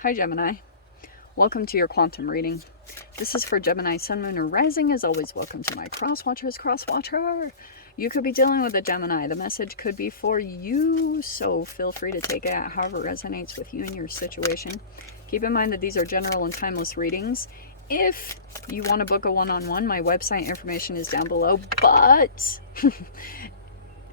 Hi Gemini, welcome to your quantum reading. This is for Gemini, Sun, Moon, or Rising. As always, welcome to my crosswatcher. You could be dealing with a Gemini. The message could be for you, so feel free to take it however resonates with you and your situation. Keep in mind that these are general and timeless readings. If you want to book a one-on-one, my website information is down below, but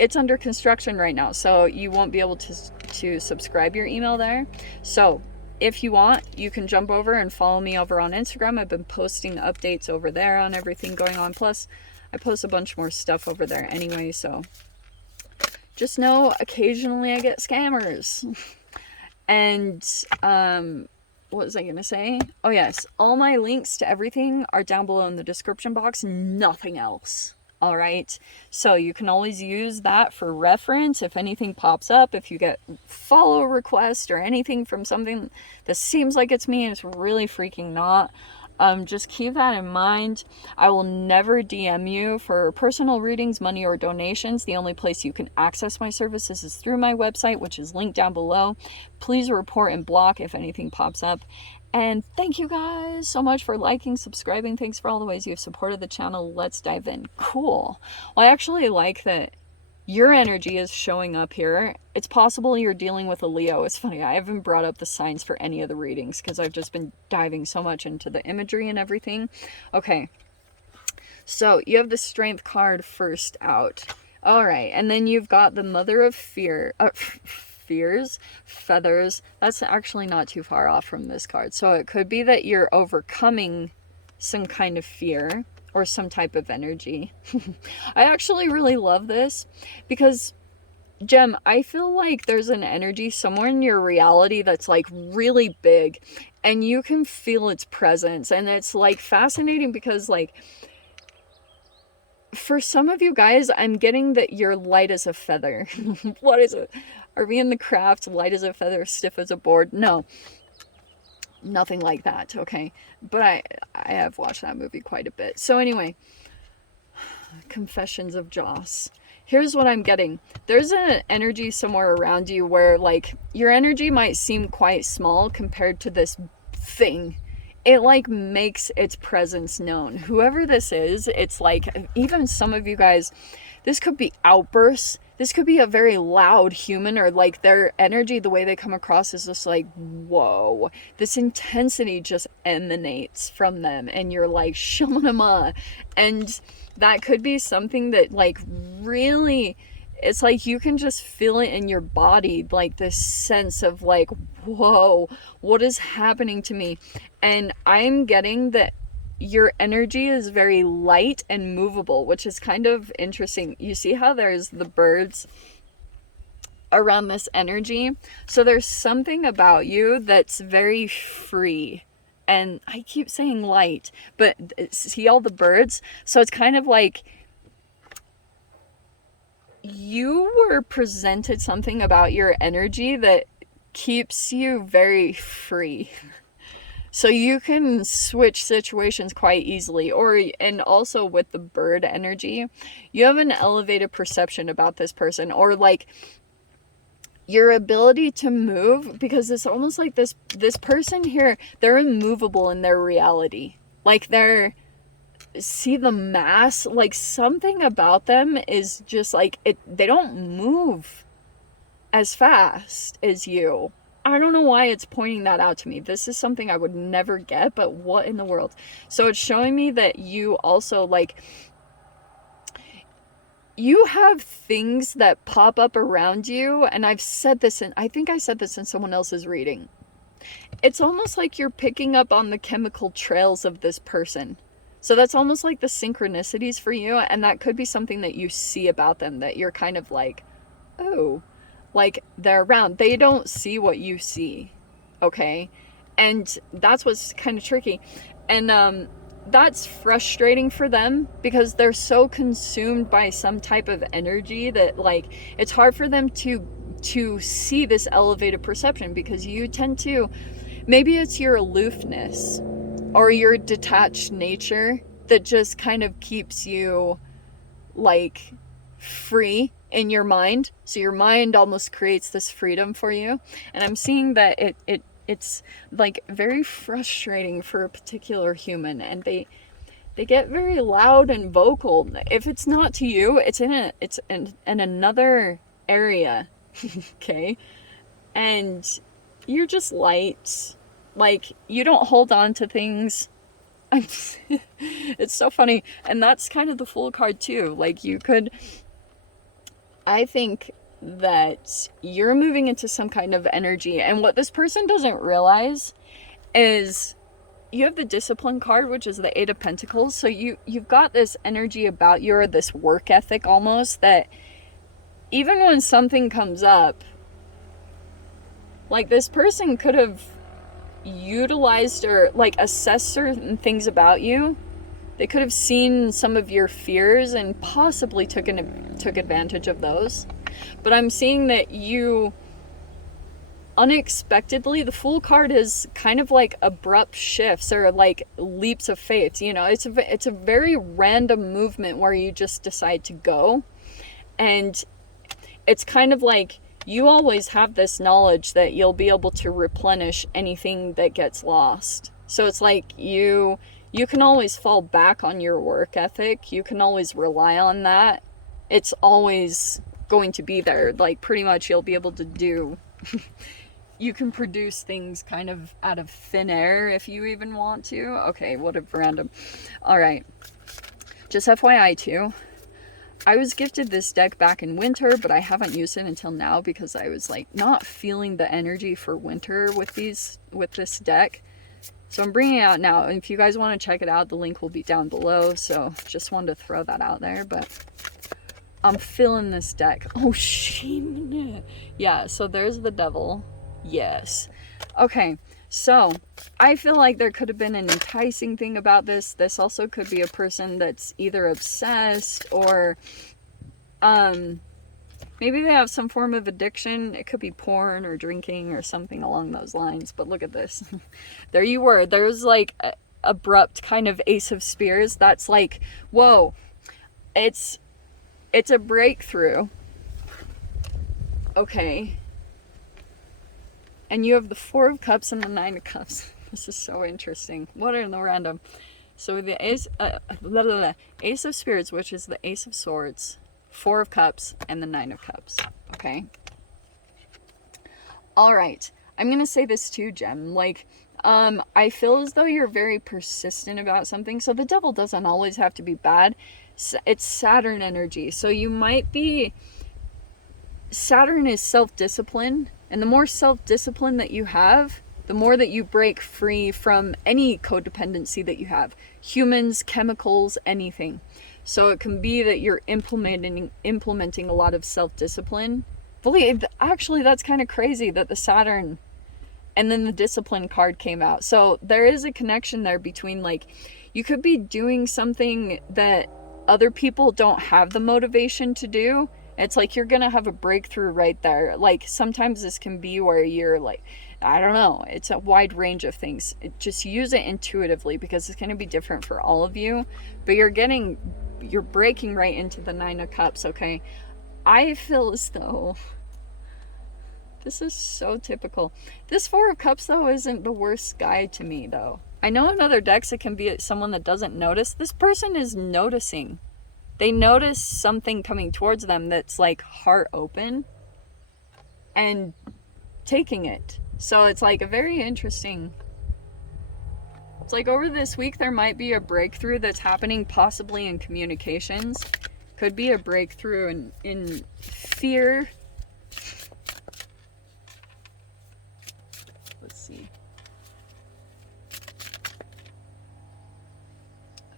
it's under construction right now, so you won't be able to subscribe your email there. So if you want, you can jump over and follow me over on Instagram. I've been posting updates over there on everything going on. Plus, I post a bunch more stuff over there anyway, so just know occasionally I get scammers. And what was I going to say? Oh yes, all my links to everything are down below in the description box, nothing else. All right, so you can always use that for reference if anything pops up, if you get follow request or anything from something that seems like it's me and it's really freaking not. Just keep that in mind. I will never DM you for personal readings, money, or donations. The only place you can access my services is through my website, which is linked down below. Please report and block if anything pops up. And thank you guys so much for liking, subscribing. Thanks for all the ways you've supported the channel. Let's dive in. Cool. Well, I actually like that your energy is showing up here. It's possible you're dealing with a Leo. It's funny, I haven't brought up the signs for any of the readings because I've just been diving so much into the imagery and everything. Okay, so you have the Strength card first out. All right, and then you've got the Mother of Fears, Feathers. That's actually not too far off from this card. So it could be that you're overcoming some kind of fear or some type of energy. I actually really love this because, Gem, I feel like there's an energy somewhere in your reality that's like really big and you can feel its presence. And it's like fascinating because like for some of you guys, I'm getting that you're light as a feather. What is it? Are we in the craft? Light as a feather, stiff as a board? No, nothing like that. Okay, but I have watched that movie quite a bit. So anyway, Confessions of Joss. Here's what I'm getting. There's an energy somewhere around you where like your energy might seem quite small compared to this thing. It like makes its presence known. Whoever this is, it's like, even some of you guys, this could be outbursts. This could be a very loud human, or like their energy, the way they come across is just like, whoa, this intensity just emanates from them and you're like, shamanama. And that could be something that like really, it's like you can just feel it in your body, like this sense of like, whoa, what is happening to me? And I'm getting that your energy is very light and movable, which is kind of interesting. You see how there's the birds around this energy? So there's something about you that's very free. And I keep saying light, but see all the birds? So it's kind of like you were presented something about your energy that keeps you very free. So you can switch situations quite easily. And also with the bird energy, you have an elevated perception about this person, or like your ability to move, because it's almost like this person here, they're immovable in their reality. Like see the mass, like something about them is just like they don't move as fast as you. I don't know why it's pointing that out to me. This is something I would never get, but what in the world? So it's showing me that you also like, you have things that pop up around you. And I've said this, and I think I said this in someone else's reading. It's almost like you're picking up on the chemical trails of this person. So that's almost like the synchronicities for you. And that could be something that you see about them that you're kind of like, oh, like they're around. They don't see what you see. Okay. And that's what's kind of tricky. And that's frustrating for them because they're so consumed by some type of energy that like it's hard for them to see this elevated perception, because you tend to, maybe it's your aloofness or your detached nature that just kind of keeps you like free in your mind. So your mind almost creates this freedom for you. And I'm seeing that it it's like very frustrating for a particular human, and they get very loud and vocal. If it's not to you, it's in another area. Okay? And you're just light. Like, you don't hold on to things. It's so funny. And that's kind of the Fool card too. Like, you could, I think that you're moving into some kind of energy, and what this person doesn't realize is you have the Discipline card, which is the Eight of Pentacles. So you've got this energy about you, or this work ethic almost, that even when something comes up, like, this person could have utilized or like assessed certain things about you. They could have seen some of your fears and possibly took advantage of those. But I'm seeing that you unexpectedly, the Fool card is kind of like abrupt shifts or like leaps of faith. You know, it's a very random movement where you just decide to go. And it's kind of like you always have this knowledge that you'll be able to replenish anything that gets lost. So it's like you can always fall back on your work ethic. You can always rely on that. It's always going to be there. Like, pretty much you'll be able to do you can produce things kind of out of thin air if you even want to. Okay, what a random. All right, just FYI too, I was gifted this deck back in winter, but I haven't used it until now because I was like not feeling the energy for winter with this deck. So I'm bringing it out now. And if you guys want to check it out, the link will be down below. So just wanted to throw that out there. But I'm feeling this deck. Oh, shit. Yeah, so there's the Devil. Yes. Okay, so I feel like there could have been an enticing thing about this. This also could be a person that's either obsessed or maybe they have some form of addiction. It could be porn or drinking or something along those lines. But look at this. There you were. There's like a abrupt kind of Ace of Spears. That's like, whoa. It's a breakthrough. Okay. And you have the Four of Cups and the Nine of Cups. This is so interesting. What in the random? So the Ace of Spirits, which is the Ace of Swords, Four of Cups, and the Nine of Cups. Okay. All right. I'm going to say this too, Gem. Like, I feel as though you're very persistent about something. So the Devil doesn't always have to be bad. It's Saturn energy. So you might be... Saturn is self-discipline. And the more self-discipline that you have, the more that you break free from any codependency that you have. Humans, chemicals, anything. So it can be that you're implementing a lot of self-discipline. Actually, that's kind of crazy that the Saturn and then the Discipline card came out. So there is a connection there between, like, you could be doing something that other people don't have the motivation to do. It's like you're going to have a breakthrough right there. Like, sometimes this can be where you're like, I don't know. It's a wide range of things. Just use it intuitively because it's going to be different for all of you. But you're breaking right into the Nine of Cups, okay? I feel as though this is so typical. This Four of Cups, though, isn't the worst guy to me, though. I know in other decks it can be someone that doesn't notice. This person is noticing. They notice something coming towards them that's like heart open and taking it. So it's like a very interesting... It's like over this week there might be a breakthrough that's happening possibly in communications. Could be a breakthrough in fear. Let's see.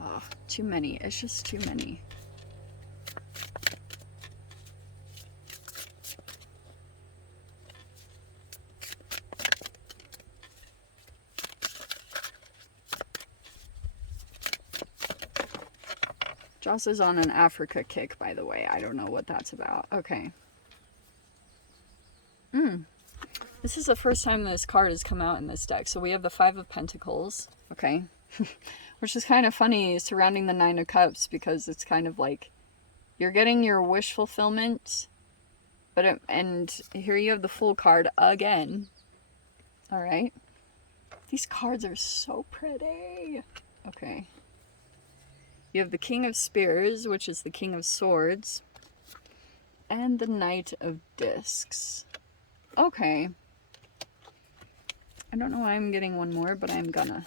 Oh, too many. It's just too many. Joss is on an Africa kick, by the way. I don't know what that's about. Okay. This is the first time this card has come out in this deck. So we have the Five of Pentacles. Okay. Which is kind of funny surrounding the Nine of Cups because it's kind of like you're getting your wish fulfillment. And here you have the Fool card again. All right. These cards are so pretty. Okay. You have the King of Spears, which is the King of Swords, and the Knight of Discs. Okay. I don't know why I'm getting one more, but I'm gonna.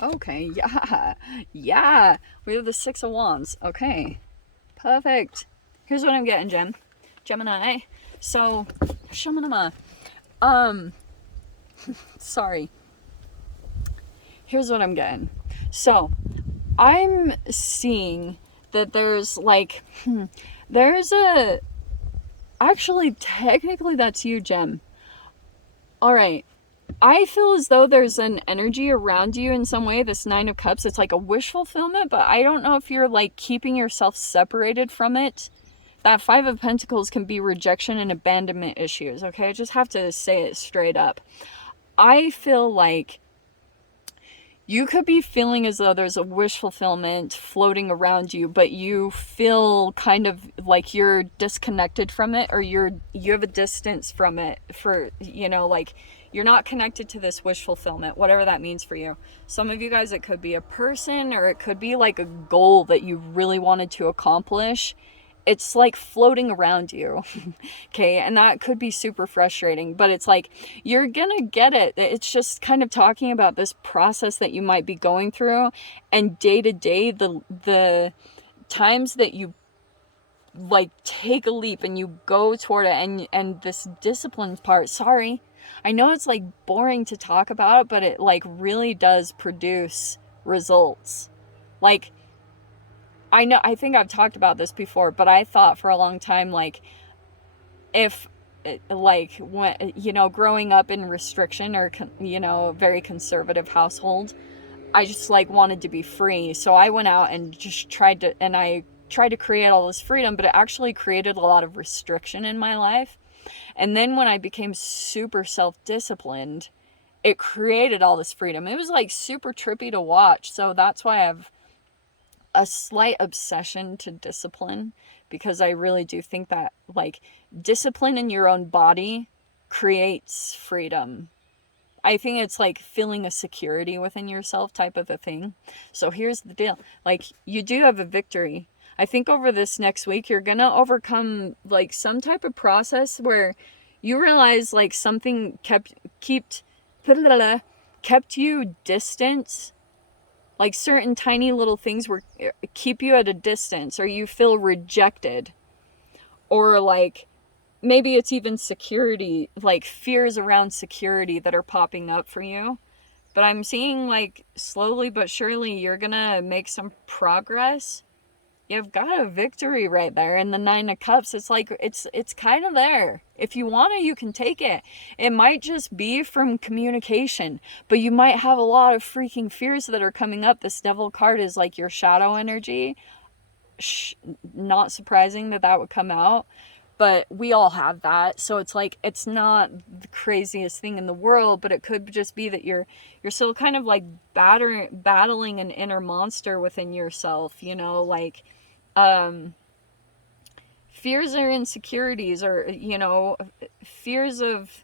Okay, yeah. Yeah. We have the Six of Wands. Okay. Perfect. Here's what I'm getting, Gemini. So, Shamanama. Sorry. Here's what I'm getting. So, I'm seeing that there's like, there's a, actually, technically that's you, Gem. All right. I feel as though there's an energy around you in some way, this Nine of Cups. It's like a wish fulfillment, but I don't know if you're like keeping yourself separated from it. That Five of Pentacles can be rejection and abandonment issues, okay? I just have to say it straight up. I feel like you could be feeling as though there's a wish fulfillment floating around you, but you feel kind of like you're disconnected from it, or you have a distance from it for, you know, like you're not connected to this wish fulfillment, whatever that means for you. Some of you guys, it could be a person, or it could be like a goal that you really wanted to accomplish. It's like floating around you. Okay, and that could be super frustrating, but it's like you're gonna get it. It's just kind of talking about this process that you might be going through, and day to day, the times that you like take a leap and you go toward it, and this discipline part, sorry, I know it's like boring to talk about, but it like really does produce results. Like, I think I've talked about this before, but I thought for a long time, like, if, like, when, you know, growing up in restriction, or, you know, a very conservative household, I just, like, wanted to be free. So I went out and just tried to create all this freedom, but it actually created a lot of restriction in my life. And then when I became super self-disciplined, it created all this freedom. It was, like, super trippy to watch. So that's why I have a slight obsession to discipline, because I really do think that, like, discipline in your own body creates freedom. I think it's like feeling a security within yourself type of a thing. So here's the deal. Like, you do have a victory. I think over this next week, you're going to overcome like some type of process where you realize like something kept you distant. Like certain tiny little things keep you at a distance, or you feel rejected, or like maybe it's even security, like fears around security that are popping up for you. But I'm seeing like slowly but surely you're gonna make some progress. You've got a victory right there in the Nine of Cups. It's like, it's kind of there. If you want to, you can take it. It might just be from communication, but you might have a lot of freaking fears that are coming up. This Devil card is like your shadow energy. Not surprising that would come out, but we all have that. So it's like, it's not the craziest thing in the world, but it could just be that you're still kind of like battling an inner monster within yourself, you know, like fears or insecurities, or, you know, fears of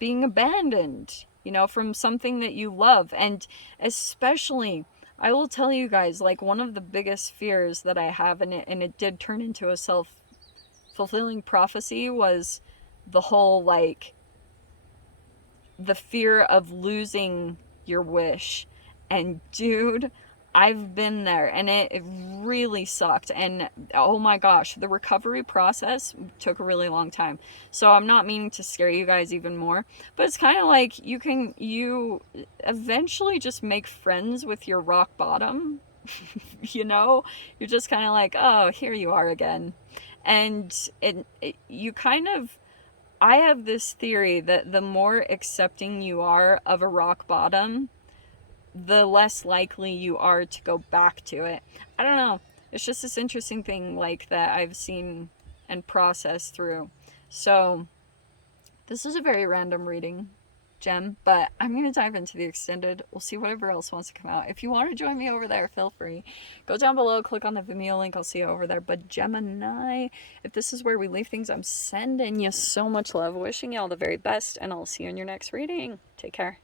being abandoned, you know, from something that you love. And especially, I will tell you guys, like, one of the biggest fears that I have, and it did turn into a self-fulfilling prophecy, was the whole, like, the fear of losing your wish. And dude, I've been there, and it really sucked. And oh my gosh, the recovery process took a really long time. So I'm not meaning to scare you guys even more, but it's kind of like you eventually just make friends with your rock bottom. You know, you're just kind of like, oh, here you are again. And you kind of, I have this theory that the more accepting you are of a rock bottom, the less likely you are to go back to it. I don't know. It's just this interesting thing like that I've seen and processed through. So this is a very random reading. Gem, but I'm going to dive into the extended. We'll see whatever else wants to come out. If you want to join me over there, feel free. Go down below, click on the Vimeo link. I'll see you over there. But Gemini, if this is where we leave things, I'm sending you so much love. Wishing you all the very best, and I'll see you in your next reading. Take care.